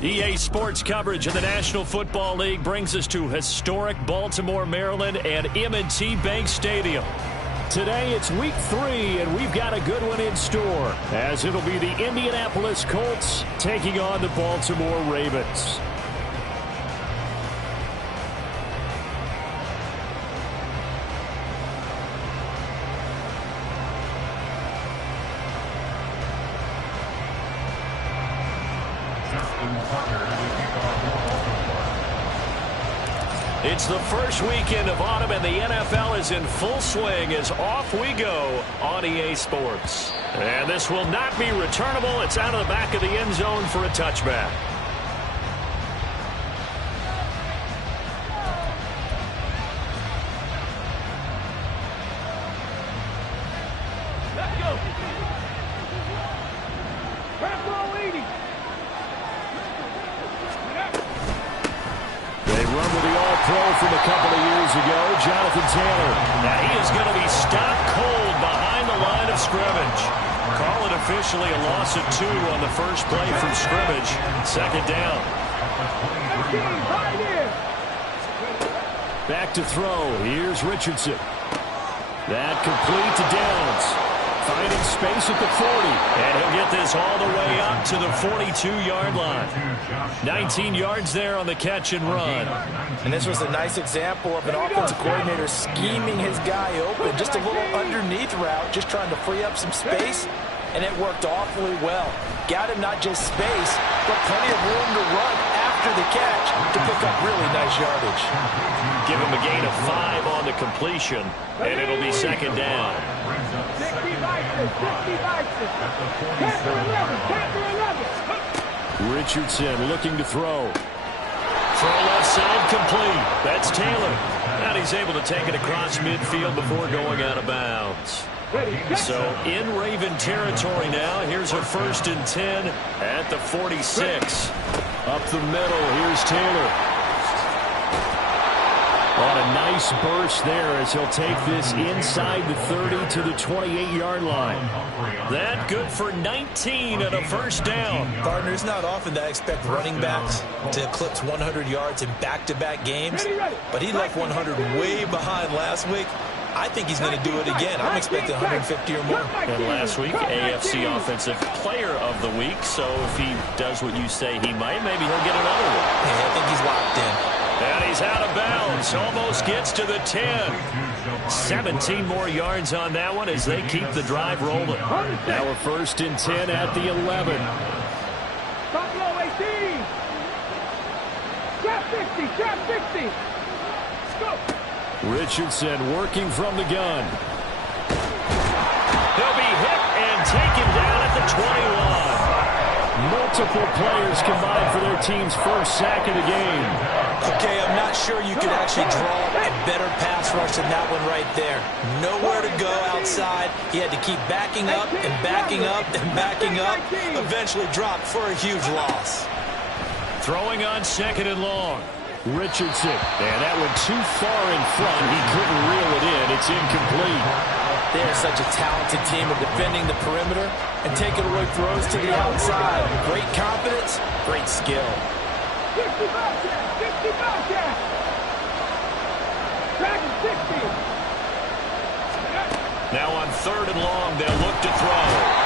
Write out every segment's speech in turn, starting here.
EA Sports coverage of the National Football League brings us to historic Baltimore, Maryland and M&T Bank Stadium. Today it's week 3, and we've got a good one in store, as it'll be the Indianapolis Colts taking on the Baltimore Ravens. It's the first weekend of autumn, and the NFL is in full swing as off we go on EA Sports. And this will not be returnable. It's out of the back of the end zone for a touchback. Let's go. They run with the All-Pro from a couple of years ago, Jonathan Taylor. Now he is going to be stopped cold behind the line of scrimmage. Call it officially a loss of 2 on the first play from scrimmage. Second down. Back to throw. Here's Richardson. That complete to Downs. Finding space at the 40. And he'll get this all the way up to the 42-yard line. 19 yards there on the catch and run. And this was a nice example of an offensive coordinator scheming his guy open. Just a little underneath route, just trying to free up some space. And it worked awfully well. Got him not just space, but plenty of room to run after the catch to pick up really nice yardage. Give him a gain of 5 on the completion, and it'll be second down. Richardson looking to throw. Throw left side complete. That's Taylor. And he's able to take it across midfield before going out of bounds. So in Raven territory now. Here's a 1st and 10 at the 46. Up the middle, here's Taylor. On a nice burst there as he'll take this inside the 30 to the 28-yard line. That good for 19 and a first down. Partner, it's not often that I expect running backs to eclipse 100 yards in back-to-back games, but he left 100 way behind last week. I think he's going to do it again. I'm expecting 150 or more. And last week, AFC Offensive Player of the Week. So if he does what you say he might, maybe he'll get another one. Yeah, I think he's locked in. And he's out of bounds. Almost gets to the 10. 17 more yards on that one as they keep the drive rolling. Now a 1st and 10 at the 11. Top low 18. Trap 60. Trap 60. Let's go. Richardson working from the gun. He'll be hit and taken down at the 21. Multiple players combined for their team's first sack of the game. Okay, I'm not sure you could actually draw a better pass rush than that one right there. Nowhere to go outside. He had to keep backing up and backing up and backing up. Eventually dropped for a huge loss. Throwing on 2nd and long. Richardson. And that one too far in front. He couldn't reel it in. It's incomplete. They are such a talented team of defending the perimeter and taking away throws to the outside. Great confidence, great skill. 60 back there. Track 60. Now on 3rd and long, they'll look to throw.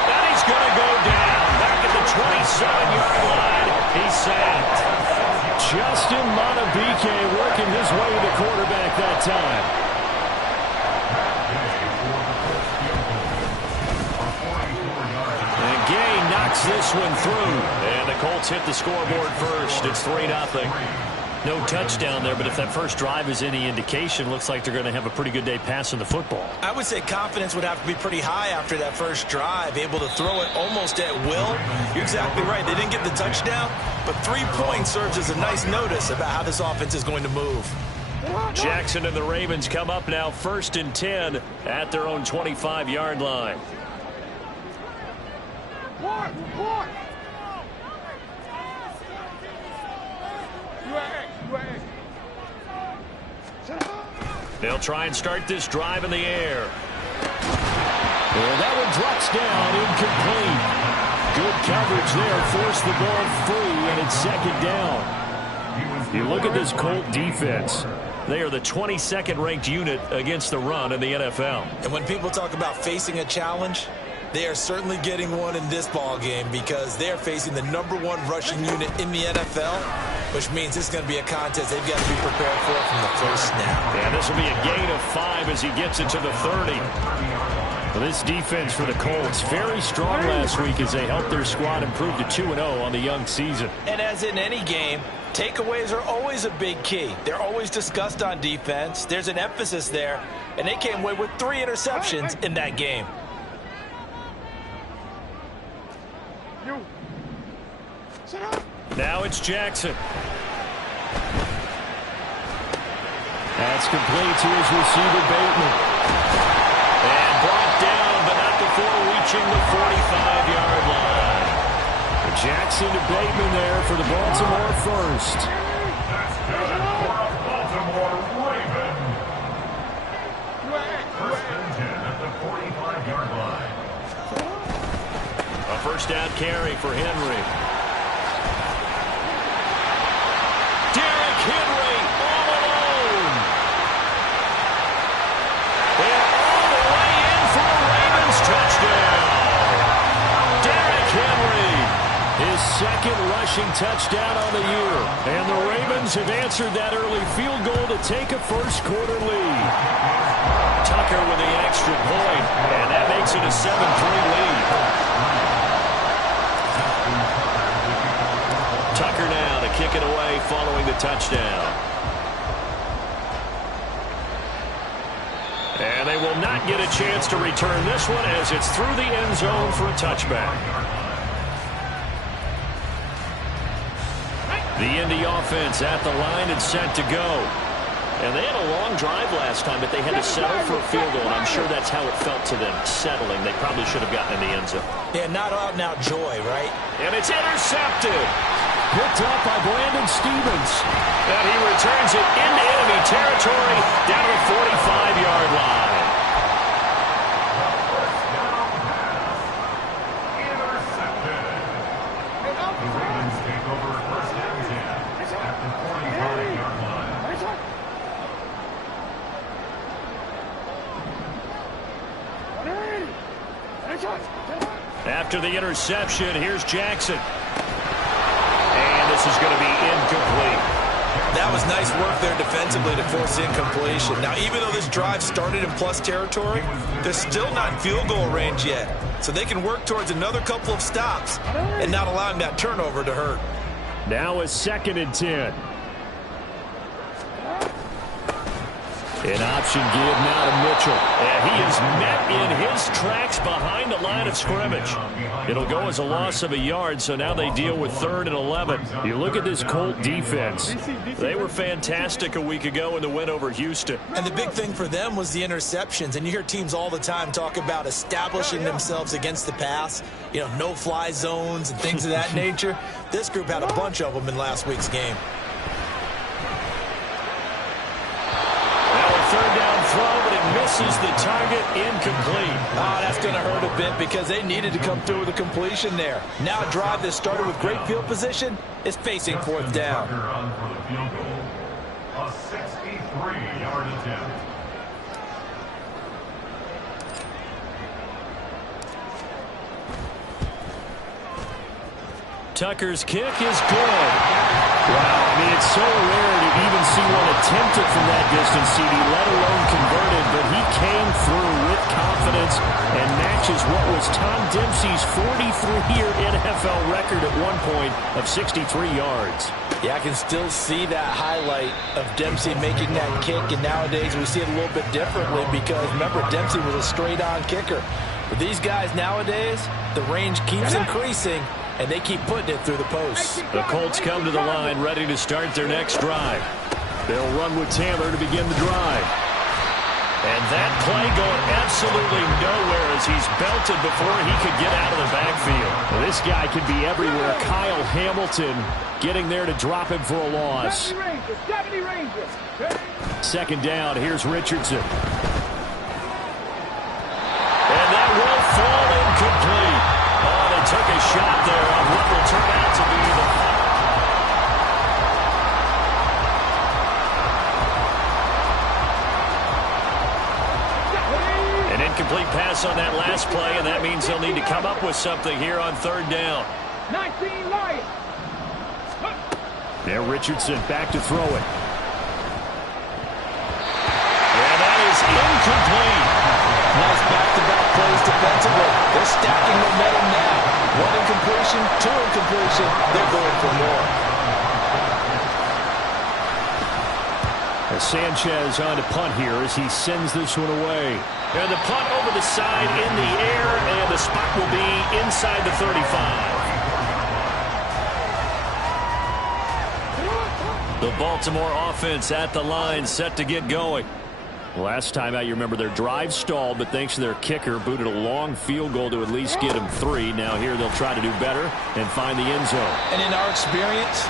And he's going to go down. Back at the 27-yard line. He's sacked. Justin Madubuike working his way to the quarterback that time. And Gay knocks this one through. And the Colts hit the scoreboard first. It's 3-0. No touchdown there, but if that first drive is any indication, looks like they're going to have a pretty good day passing the football. I would say confidence would have to be pretty high after that first drive, able to throw it almost at will. You're exactly right. They didn't get the touchdown, but 3 points serves as a nice notice about how this offense is going to move. Jackson and the Ravens come up now 1st and 10 at their own 25-yard line. They'll try and start this drive in the air. And that one drops down incomplete. Good coverage there, forced the ball free, and it's second down. You look at this Colt defense. They are the 22nd ranked unit against the run in the NFL. And when people talk about facing a challenge, they are certainly getting one in this ball game because they are facing the #1 rushing unit in the NFL, which means this is going to be a contest they've got to be prepared for from the first snap. And this will be a gain of 5 as he gets it to the 30. Well, this defense for the Colts, very strong last week as they helped their squad improve to 2-0 on the young season. And as in any game, takeaways are always a big key. They're always discussed on defense. There's an emphasis there, and they came away with 3 interceptions in that game. Now it's Jackson. That's complete to his receiver, Bateman. And brought down, but not before reaching the 45-yard line. Jackson to Bateman there for the Baltimore first. Baltimore Raven. First and 10 at the 45-yard line. A first down carry for Henry. Derrick Henry all alone. And all the way in for a Ravens touchdown. Derrick Henry, his second rushing touchdown on the year. And the Ravens have answered that early field goal to take a first-quarter lead. Tucker with the extra point, and that makes it a 7-3 lead. Tucker now to kick it away following the touchdown. And they will not get a chance to return this one as it's through the end zone for a touchback. The Indy offense at the line and set to go. And they had a long drive last time, but they had to settle for a field goal, and I'm sure that's how it felt to them, settling. They probably should have gotten in the end zone. Yeah, not out-and-out joy, right? And it's intercepted. Picked up by Brandon Stephens. And he returns it into enemy territory down to the 45-yard line. After the interception, here's Jackson. And this is going to be incomplete. That was nice work there defensively to force incompletion. Now, even though this drive started in plus territory, they're still not in field goal range yet. So they can work towards another couple of stops and not allowing that turnover to hurt. Now a 2nd and 10. An option give now to Mitchell. And he is met in his tracks behind the line of scrimmage. It'll go as a loss of a yard, so now they deal with 3rd and 11. You look at this Colt defense. They were fantastic a week ago in the win over Houston. And the big thing for them was the interceptions. And you hear teams all the time talk about establishing themselves against the pass. You know, no-fly zones and things of that nature. This group had a bunch of them in last week's game. Third down throw, but it misses the target, incomplete. Oh, that's going to hurt a bit because they needed to come through with a completion there. Now a drive that started with great field position is facing 4th down. For the field goal, a 63-yard attempt. Tucker's kick is good. Wow, I mean, it's so rare to even see one attempted from that distance, CD, let alone converted, but he came through with confidence and matches what was Tom Dempsey's 43-year NFL record at one point of 63 yards. Yeah, I can still see that highlight of Dempsey making that kick, and nowadays we see it a little bit differently because, remember, Dempsey was a straight-on kicker. But these guys nowadays, the range keeps increasing, and they keep putting it through the posts. The Colts come to the line ready to start their next drive. They'll run with Taylor to begin the drive. And that play going absolutely nowhere as he's belted before he could get out of the backfield. Well, this guy can be everywhere. Kyle Hamilton getting there to drop him for a loss. 70 Rangers. 2nd down, here's Richardson. And that will fall incomplete. Oh, they took a shot there incomplete pass on that last play, and that means they'll need to come up with something here on third down. 19 Lions. There, Richardson back to throw it. And that is incomplete. Nice back-to-back plays defensively. They're stacking momentum now. One incompletion, two incompletion. They're going for more. Sanchez on to punt here as he sends this one away. And the punt over the side in the air, and the spot will be inside the 35. The Baltimore offense at the line, set to get going. Last time out, you remember their drive stalled, but thanks to their kicker, booted a long field goal to at least get them 3. Now here they'll try to do better and find the end zone. And in our experience,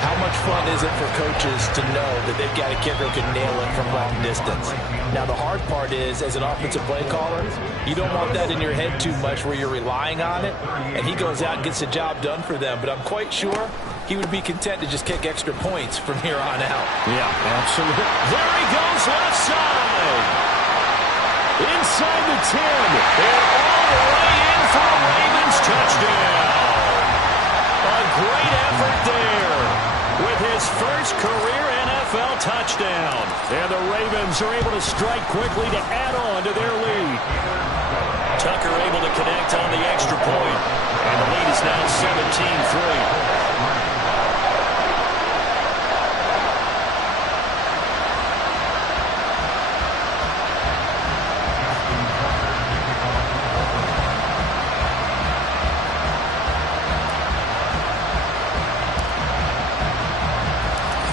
how much fun is it for coaches to know that they've got a kicker who can nail it from long distance? Now, the hard part is, as an offensive play caller, you don't want that in your head too much where you're relying on it, and he goes out and gets the job done for them. But I'm quite sure he would be content to just kick extra points from here on out. Yeah, absolutely. There he goes, left side. Inside the 10. And all the way in for a Ravens touchdown. A great effort there with his first career NFL touchdown. And the Ravens are able to strike quickly to add on to their lead. Tucker able to connect on the extra point. And the lead is now 17-3.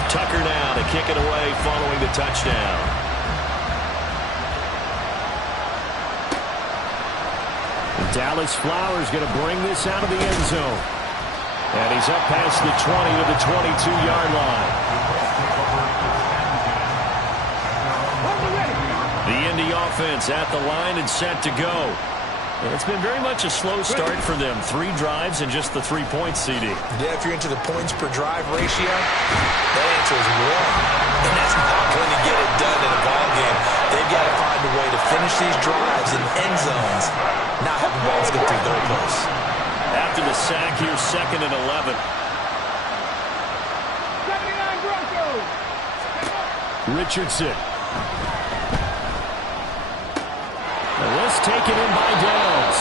Tucker now to kick it away following the touchdown. Dallas Flowers going to bring this out of the end zone. And he's up past the 20 to the 22-yard line. The Indy offense at the line and set to go. And it's been very much a slow start for them. 3 drives and just the 3 points, CD. Yeah, if you're into the points per drive ratio, that answer is 1. And that's not going to get it done in a ball game. They've got to find a way to finish these drives in end zones, not have the balls go through goalposts. After the sack, here's 2nd and 11. 79 Broncos. Richardson. This taken in by Downs.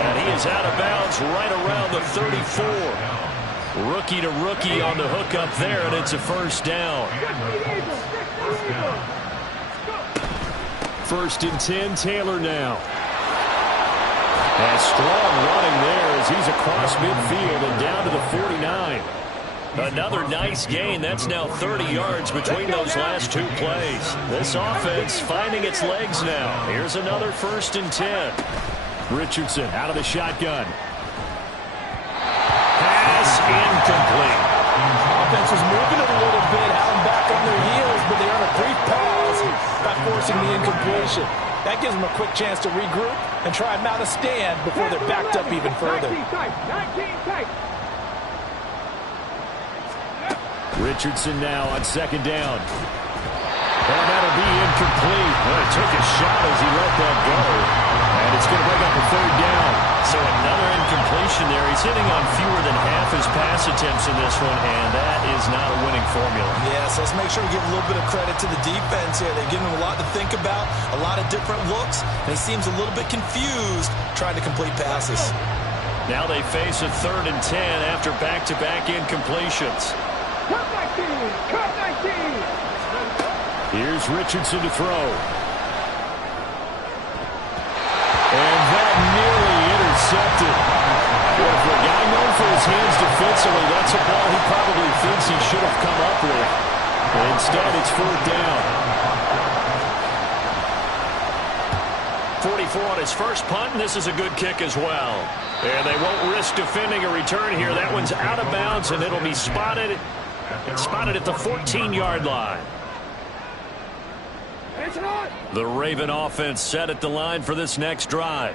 And he is out of bounds right around the 34. Rookie to rookie on the hook up there, and it's a first down. 1st and 10, Taylor now. And strong running there as he's across midfield and down to the 49. Another nice gain. That's now 30 yards between those last 2 plays. This offense finding its legs now. Here's another 1st and 10. Richardson out of the shotgun. Pass incomplete. Offense was moving it a little bit, had them back on their heels, but they earn a brief pause by forcing the incompletion. That gives them a quick chance to regroup and try and mount a stand before they're backed up even further. 19 tight. Richardson now on 2nd down. And that'll be incomplete. Well, he took a shot as he let that go. And it's going to bring up a 3rd down. So another incompletion there. He's hitting on fewer than half his pass attempts in this one, and that is not a winning formula. Yes, let's make sure we give a little bit of credit to the defense here. They've given him a lot to think about, a lot of different looks, and he seems a little bit confused trying to complete passes. Now they face a 3rd and 10 after back-to-back incompletions. Cut 19. Here's Richardson to throw. And that nearly intercepted. Well, for a guy known for his hands defensively, that's a ball he probably thinks he should have come up with. But instead, it's 4th down. 44 on his first punt, and this is a good kick as well. And they won't risk defending a return here. That one's out of bounds, and it'll be spotted at the 14-yard line. The Raven offense set at the line for this next drive.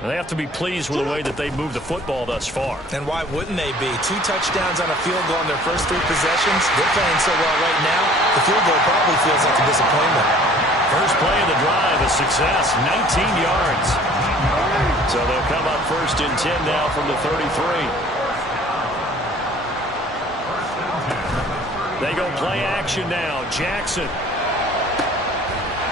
They have to be pleased with the way that they've moved the football thus far. And why wouldn't they be? 2 touchdowns on a field goal in their first 3 possessions. They're playing so well right now, the field goal probably feels like a disappointment. First play of the drive, a success, 19 yards. So they'll come up 1st and 10 now from the 33. They go play action now. Jackson.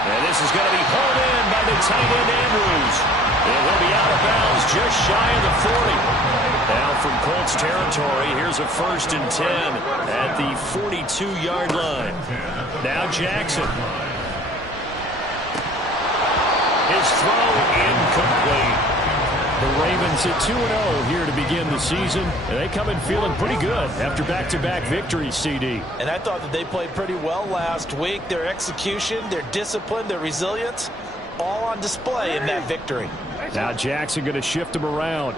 And this is going to be pulled in by the tight end Andrews. It will be out of bounds just shy of the 40. Now from Colts territory, here's a 1st and 10 at the 42-yard line. Now Jackson. His throw incomplete. The Ravens at 2-0 here to begin the season. And they come in feeling pretty good after back-to-back victories, CD. And I thought that they played pretty well last week. Their execution, their discipline, their resilience, all on display in that victory. Now Jackson going to shift him around.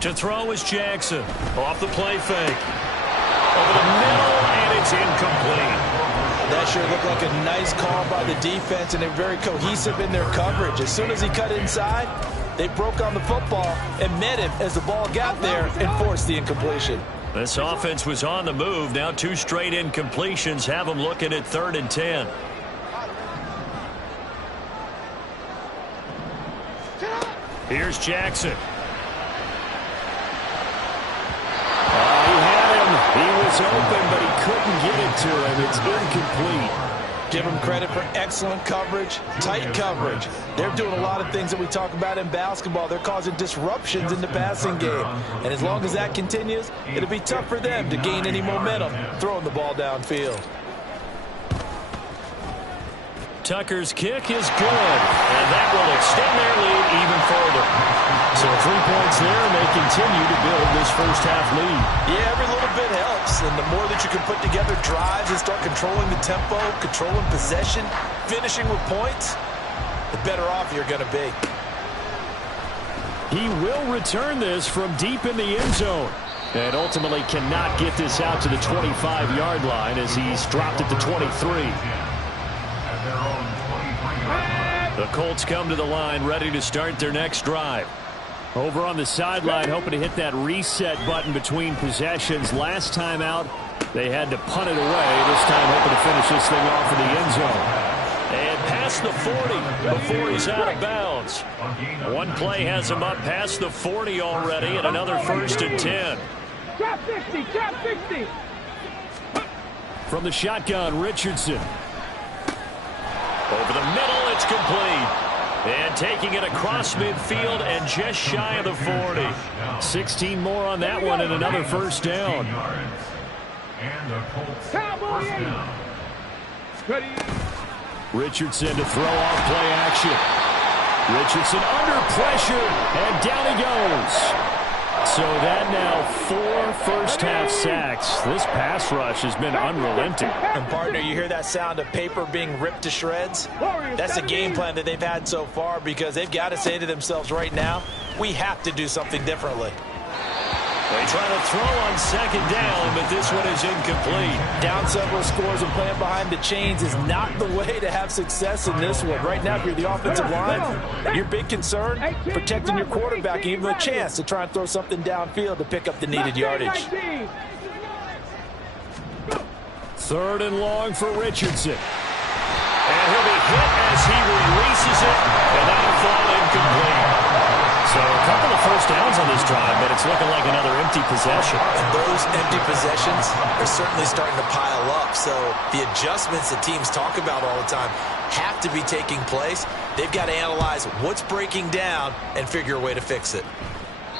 To throw is Jackson. Off the play fake. Over the middle, and it's incomplete. That sure looked like a nice call by the defense, and they're very cohesive in their coverage. As soon as he cut inside, they broke on the football and met him as the ball got there and forced the incompletion. This offense was on the move. Now 2 straight incompletions have them looking at 3rd and 10. Here's Jackson. He was open, but he couldn't get it to him. It's incomplete. Give him credit for excellent coverage, tight coverage. They're doing a lot of things that we talk about in basketball. They're causing disruptions in the passing game. And as long as that continues, it'll be tough for them to gain any momentum throwing the ball downfield. Tucker's kick is good, and that will extend their lead even further. So 3 points there, and they continue to build this first half lead. Yeah, every little bit helps, and the more that you can put together drives and start controlling the tempo, controlling possession, finishing with points, the better off you're going to be. He will return this from deep in the end zone, and ultimately cannot get this out to the 25-yard line as he's dropped it to 23. The Colts come to the line ready to start their next drive. Over on the sideline, hoping to hit that reset button between possessions. Last time out, they had to punt it away. This time hoping to finish this thing off in the end zone. And past the 40 before he's out of bounds. One play has him up past the 40 already, and another 1st and 10. Drop 60, drop 60. From the shotgun, Richardson. Over the middle, it's complete. And taking it across midfield and just shy of the 40. 16 more on that one and another 1st down. Richardson to throw off play action. Richardson under pressure, and down he goes. So that now 4 first-half sacks. This pass rush has been unrelenting. And, partner, you hear that sound of paper being ripped to shreds? That's the game plan that they've had so far, because they've got to say to themselves right now, we have to do something differently. They try to throw on 2nd down, but this one is incomplete. Down several scores and playing behind the chains is not the way to have success in this one. Right now, if you're the offensive line, your big concern, protecting your quarterback, and give him a chance to try and throw something downfield to pick up the needed yardage. 3rd and long for Richardson. And he'll be hit as he releases it, and that'll fall incomplete. So a couple of 1st downs on this drive, but it's looking like another empty possession. And those empty possessions are certainly starting to pile up. So the adjustments that teams talk about all the time have to be taking place. They've got to analyze what's breaking down and figure a way to fix it.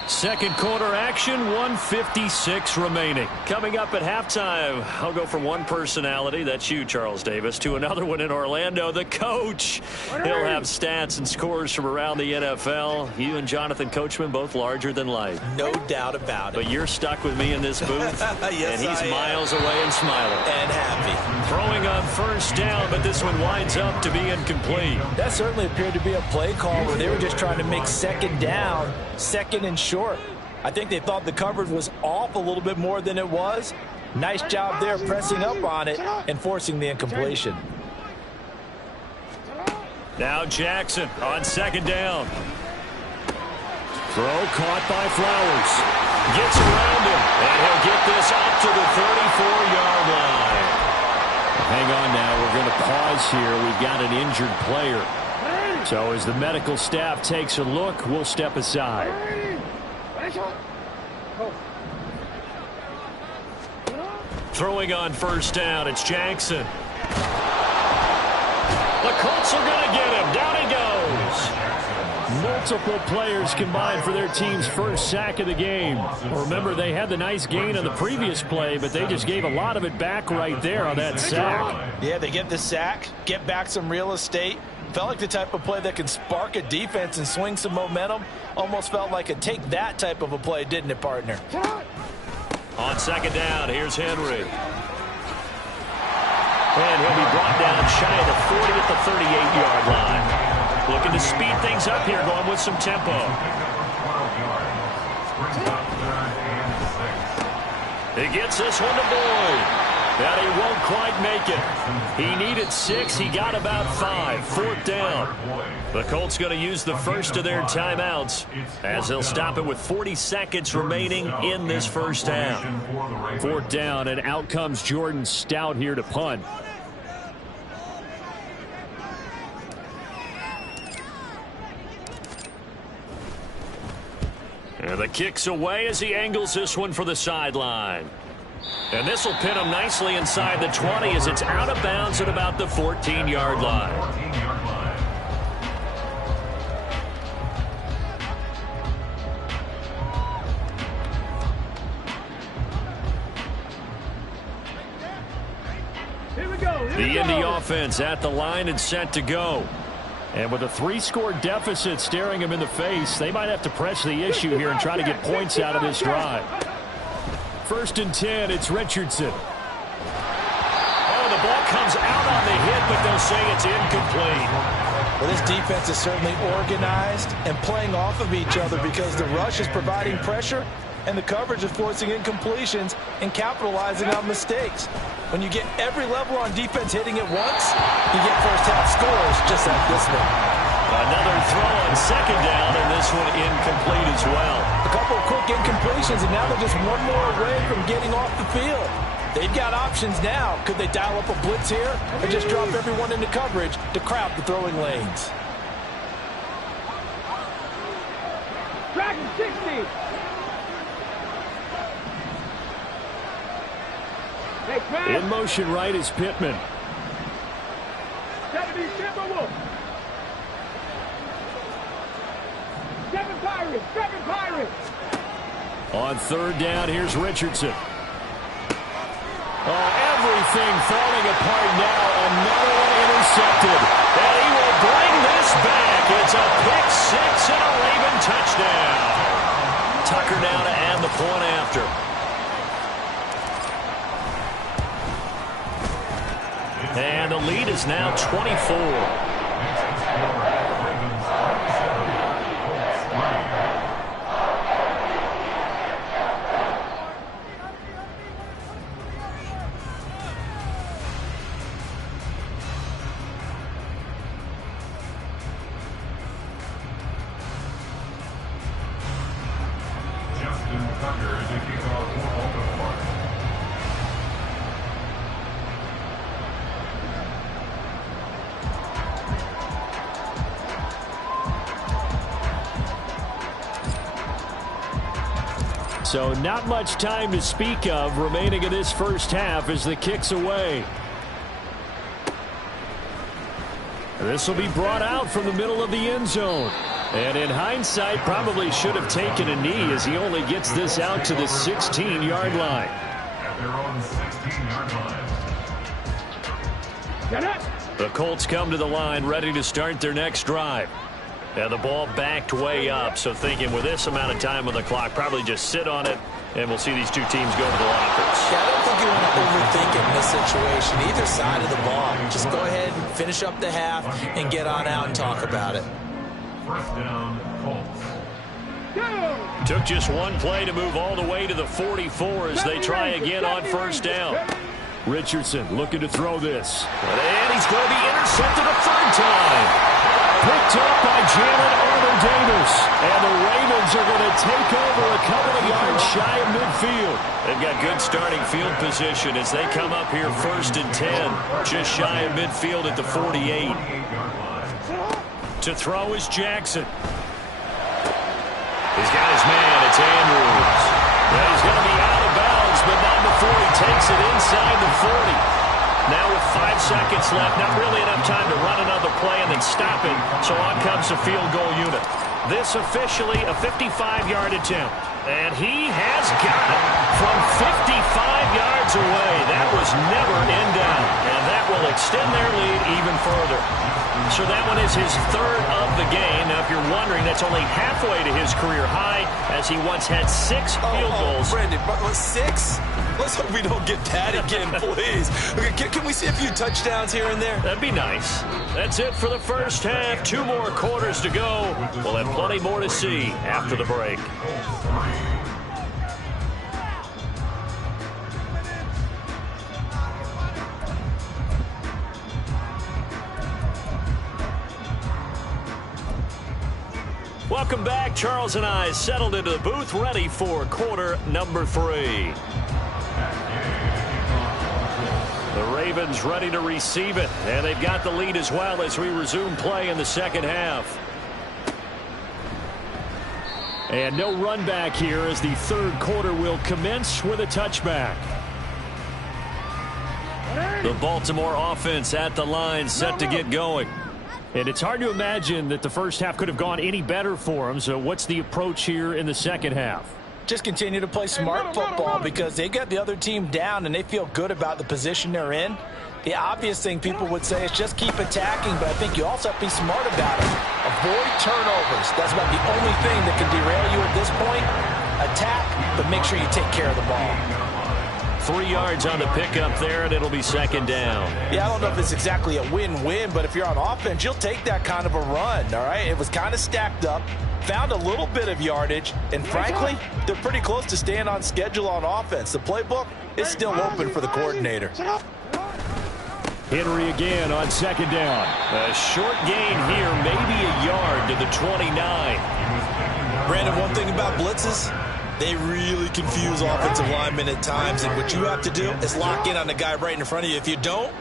2nd quarter action, 1:56 remaining. Coming up at halftime, I'll go from one personality, that's you, Charles Davis, to another one in Orlando, the coach. He'll have stats and scores from around the NFL. You and Jonathan Coachman, both larger than life. No doubt about it. But you're stuck with me in this booth, yes, and he's miles away and smiling. And happy. Throwing on 1st down, but this one winds up to be incomplete. That certainly appeared to be a play call where they were just trying to make 2nd down, 2nd and short. I think they thought the coverage was off a little bit more than it was. Nice job there pressing up on it and forcing the incompletion. Now Jackson on second down. Throw caught by Flowers. Gets around him, and he'll get this up to the 34-yard line. Hang on now. We're going to pause here. We've got an injured player. So as the medical staff takes a look, we'll step aside. Throwing on first down, it's Jackson. The Colts are going to get him. Down he goes. Multiple players combined for their team's first sack of the game. Remember, they had the nice gain on the previous play, but they just gave a lot of it back right there on that sack. Yeah, they get the sack, get back some real estate. Felt like the type of play that can spark a defense and swing some momentum. Almost felt like a take that type of a play, didn't it, partner? On second down, here's Henry. And he'll be brought down shy of the 40 at the 38-yard line. Looking to speed things up here, going with some tempo. He gets this one to Boyd. And he won't quite make it. He needed 6. He got about 5. Fourth down. The Colts going to use the first of their timeouts as they'll stop it with 40 seconds remaining in this first half. Fourth down, and out comes Jordan Stout here to punt. And the kick's away as he angles this one for the sideline. And this will pin him nicely inside the 20 as it's out of bounds at about the 14-yard line. The Indy offense at the line and set to go. And with a 3-score deficit staring him in the face, they might have to press the issue here and try to get points out of this drive. First and 10, it's Richardson. Oh, the ball comes out on the hit, but they'll say it's incomplete. Well, this defense is certainly organized and playing off of each other because the rush is providing pressure and the coverage is forcing incompletions and capitalizing on mistakes. When you get every level on defense hitting at once, you get first-half scores just like this one. Another throw on second down, and this one incomplete as well. A couple of quick incompletions, and now they're just one more away from getting off the field. They've got options now. Could they dial up a blitz here or just drop everyone into coverage to crowd the throwing lanes? Dragon 60. In motion right is Pittman. 70 Timberwolves. 7 Pirates. 7 Pirates. On third down, here's Richardson. Oh, everything falling apart now. Another one intercepted. And he will bring this back. It's a pick-6 and a Raven touchdown. Tucker now to add the point after. And the lead is now 24. So not much time to speak of remaining in this first half as the kick's away. This will be brought out from the middle of the end zone. And in hindsight, probably should have taken a knee as he only gets this out to the 16-yard line. At their own 16-yard line. The Colts come to the line ready to start their next drive. And the ball backed way up, so thinking with this amount of time on the clock, probably just sit on it, and we'll see these two teams go to the lockers. Yeah, I don't think you want to overthink it in this situation, either side of the ball. Just go ahead and finish up the half and get on out and talk about it. First down, Colts. Took just one play to move all the way to the 44 as they try again on first down. Richardson looking to throw this. And he's going to be intercepted a third time. Picked up by Jalen Armour-Davis. And the Ravens are going to take over a couple of yards shy of midfield. They've got good starting field position as they come up here 1st and 10. Just shy of midfield at the 48. To throw is Jackson. He's got his man. It's Andrews. Well, he's going to be out of bounds, but not before he takes it inside the 40. Now with 5 seconds left, not really enough time to run another play and then stop it, so on comes the field goal unit. This officially a 55-yard attempt, and he has got it from 55 yards away. That was never in doubt, and that will extend their lead even further. So that one is his 3rd of the game. Now, if you're wondering, that's only halfway to his career high, as he once had 6 field goals. Brandon, but 6? Let's hope we don't get that again, please. Okay, can we see a few touchdowns here and there? That'd be nice. That's it for the first half. 2 more quarters to go. We'll have plenty more to see after the break. Welcome back. Charles and I settled into the booth, ready for quarter number 3. The Ravens ready to receive it, and they've got the lead as well as we resume play in the second half. And no run back here as the 3rd quarter will commence with a touchback. The Baltimore offense at the line, set to get going. And it's hard to imagine that the first half could have gone any better for them. So what's the approach here in the second half? Just continue to play smart football because they got the other team down and they feel good about the position they're in. The obvious thing people would say is just keep attacking, but I think you also have to be smart about it. Avoid turnovers. That's about the only thing that can derail you at this point. Attack, but make sure you take care of the ball. 3 yards on the pickup there, and it'll be 2nd down. Yeah, I don't know if it's exactly a win-win, but if you're on offense, you'll take that kind of a run, all right? It was kind of stacked up, found a little bit of yardage, and frankly, they're pretty close to staying on schedule on offense. The playbook is still open for the coordinator. Henry again on 2nd down. A short gain here, maybe a yard to the 29. Brandon, one thing about blitzes, they really confuse offensive linemen at times, and what you have to do is lock in on the guy right in front of you. If you don't,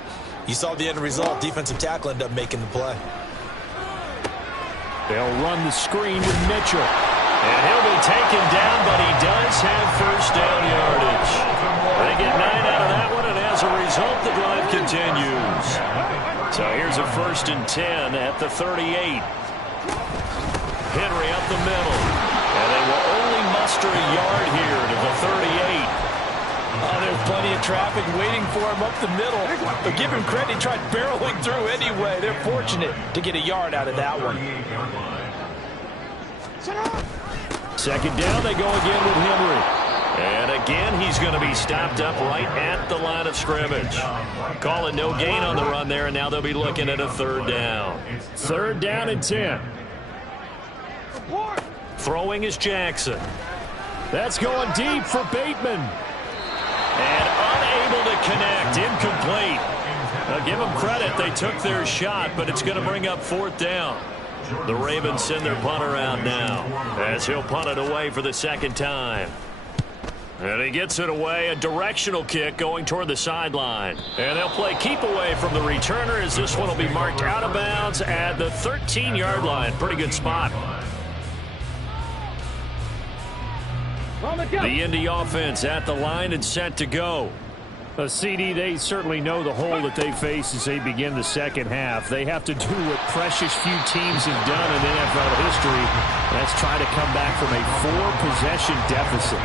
you saw the end result. Defensive tackle ended up making the play. They'll run the screen with Mitchell. And he'll be taken down, but he does have 1st down yardage. They get 9 out of that one, and as a result, the drive continues. So here's a 1st and 10 at the 38. Henry up the middle. And they will only muster a yard here to the 38. Oh, there's plenty of traffic waiting for him up the middle. But give him credit, he tried barreling through anyway. They're fortunate to get a yard out of that one. 2nd down, they go again with Henry. And again, he's going to be stopped up right at the line of scrimmage. Call it no gain on the run there, and now they'll be looking at a 3rd down. 3rd down and 10. Throwing is Jackson. That's going deep for Bateman. And unable to connect, incomplete. Now give them credit, they took their shot, but it's going to bring up 4th down. The Ravens send their punter out now, as he'll punt it away for the 2nd time. And he gets it away, a directional kick going toward the sideline. And they'll play keep away from the returner, as this one will be marked out of bounds at the 13-yard line. Pretty good spot. The Indy offense at the line and set to go. CD, they certainly know the hole that they face as they begin the second half. They have to do what precious few teams have done in NFL history. That's try to come back from a 4-possession deficit.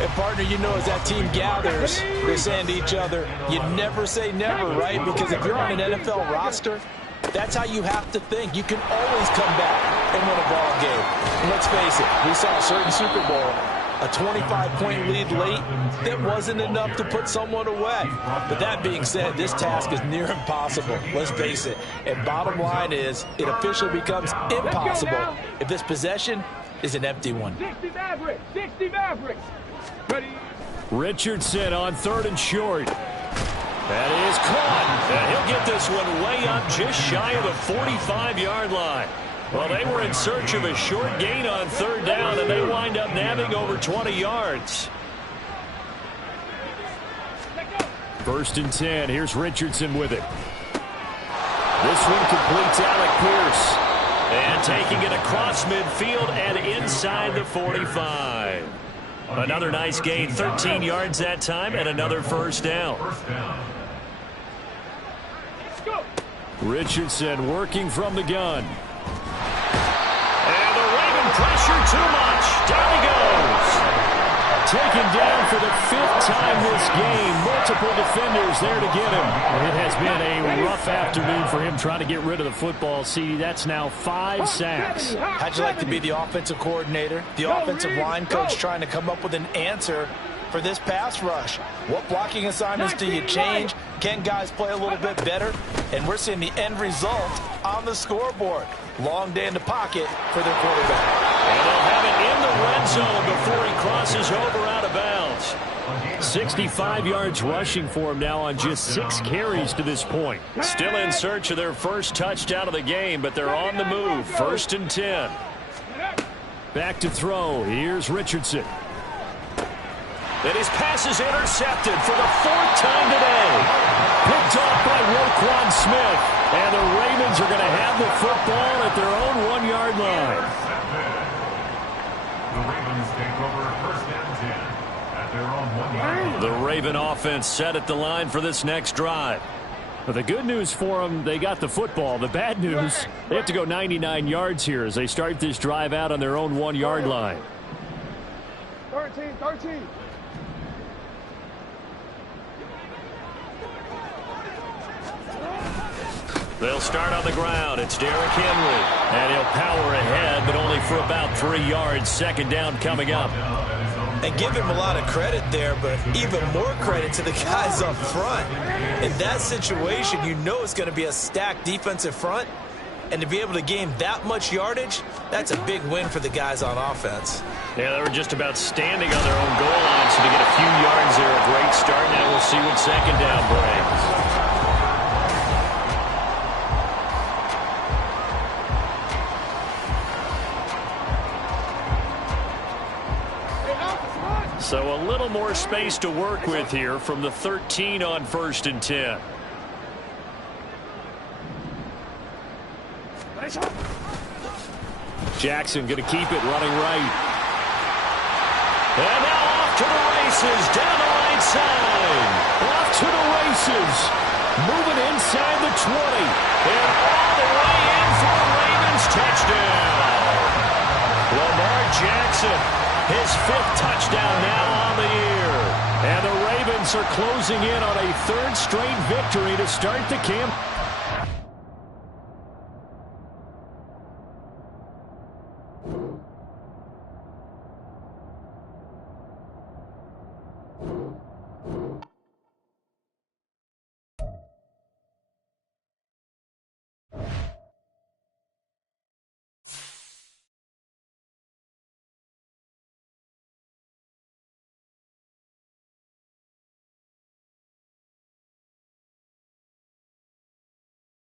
And, partner, you know, as that team gathers, they're saying to each other, you never say never, right? Because if you're on an NFL roster, that's how you have to think. You can always come back and win a ball game. And let's face it, we saw a certain Super Bowl, a 25-point lead late, that wasn't enough to put someone away. But that being said, this task is near impossible. Let's face it. And bottom line is, it officially becomes impossible if this possession is an empty one. 60 Mavericks! 60 Mavericks! Ready? Richardson on 3rd and short. That is caught. And he'll get this one way up just shy of the 45-yard line. Well, they were in search of a short gain on third down, and they wind up nabbing over 20 yards. 1st and 10. Here's Richardson with it. This one completes Alec Pierce. And taking it across midfield and inside the 45. Another nice gain, 13 yards that time, and another first down. Richardson working from the gun. And the Raven pressure too much. Down he goes. Taken down for the 5th time this game. Multiple defenders there to get him. It has been a rough afternoon for him trying to get rid of the football. See, that's now 5 sacks. How'd you like to be the offensive coordinator, the offensive line coach trying to come up with an answer for this pass rush? What blocking assignments do you change? Can guys play a little bit better? And we're seeing the end result on the scoreboard. Long day in the pocket for their quarterback. And they'll have it in the red zone before he crosses over out of bounds. 65 yards rushing for him now on just 6 carries to this point. Still in search of their first touchdown of the game, but they're on the move. 1st and 10. Back to throw. Here's Richardson. And his pass is intercepted for the 4th time today. Picked off by Roquan Smith. And the Ravens are going to have the football at their own 1-yard line. The Ravens take over 1st and 10 at their own 1-yard line. The Raven offense set at the line for this next drive. But the good news for them, they got the football. The bad news, they have to go 99 yards here as they start this drive out on their own 1-yard line. 13. They'll start on the ground. It's Derrick Henry. And he'll power ahead, but only for about 3 yards. 2nd down coming up. And give him a lot of credit there, but even more credit to the guys up front. In that situation, you know it's going to be a stacked defensive front. And to be able to gain that much yardage, that's a big win for the guys on offense. Yeah, they were just about standing on their own goal line, so to get a few yards there, a great start. Now we'll see what 2nd down brings. So a little more space to work with here from the 13 on 1st and 10. Jackson going to keep it running right. And now off to the races, down the right side. Off to the races. Moving inside the 20. And all the way in for a Ravens touchdown. Lamar Jackson, his 5th touchdown now on the year. And the Ravens are closing in on a 3rd straight victory to start the camp.